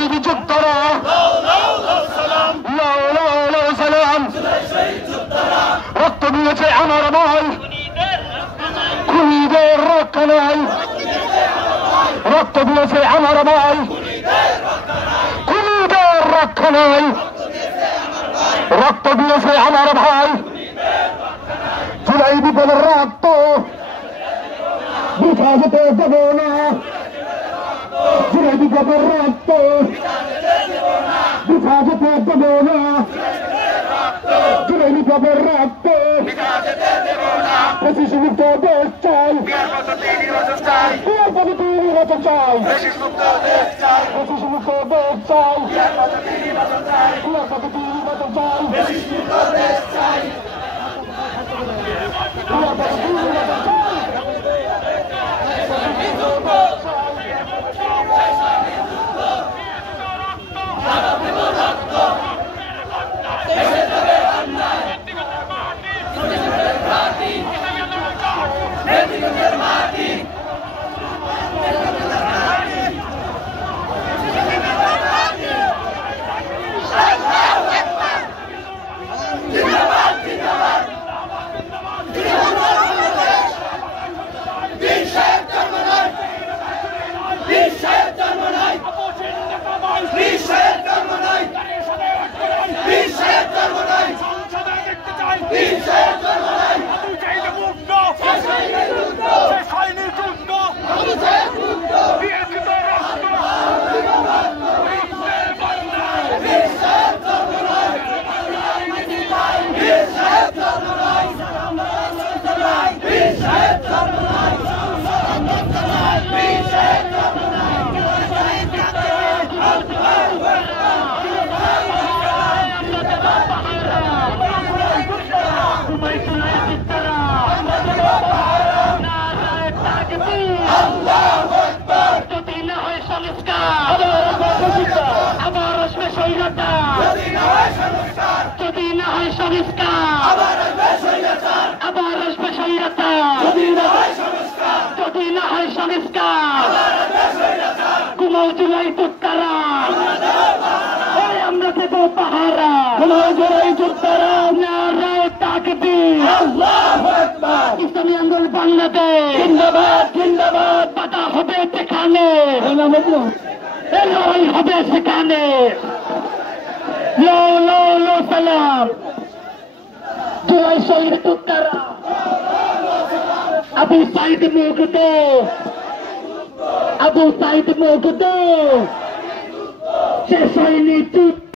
হাবিব যোদ্ধারা সালাম রক্ত দিয়েছে আমার ভাই খুনিদের রক্ষা নাই রক্ত দিয়েছে আমার ভাই খুনিদের রক্ষা নাই রক্ত দিয়েছে আমার ভাই জুলাই বিপ্লবের রক্ত বৃথা যেতে দেব না জুলাই বিপ্লবের রক্ত বৃথা যেতে দেব না জুলাই বিপ্লবের রক্ত ফ্যাসিস্ট মুক্ত দেশ চাই ফ্যাসিস্ট মুক্ত দেশ চাই ফ্যাসিস্ট মুক্ত দেশ চাই যদি না হয় সংস্কার আবার আসবে স্বৈরাচার যদি না হয় সংস্কার ঘুমাও জুলাই যোদ্ধারা আমরা দেব পাহারা ঘুমাও জুলাই যোদ্ধারা নারায়ে তাকবীর আল্লাহু আকবার ইসলামী আন্দোলন বাংলাদেশ জিন্দাবাদ জিন্দাবাদ বাধা হবে যেখানে লড়াই হবে সেখানে লো সালাম জুলাই শহীদ যোদ্ধারা আবু সাইদ মুগ্ধ শেষ হয়নি যুদ্ধ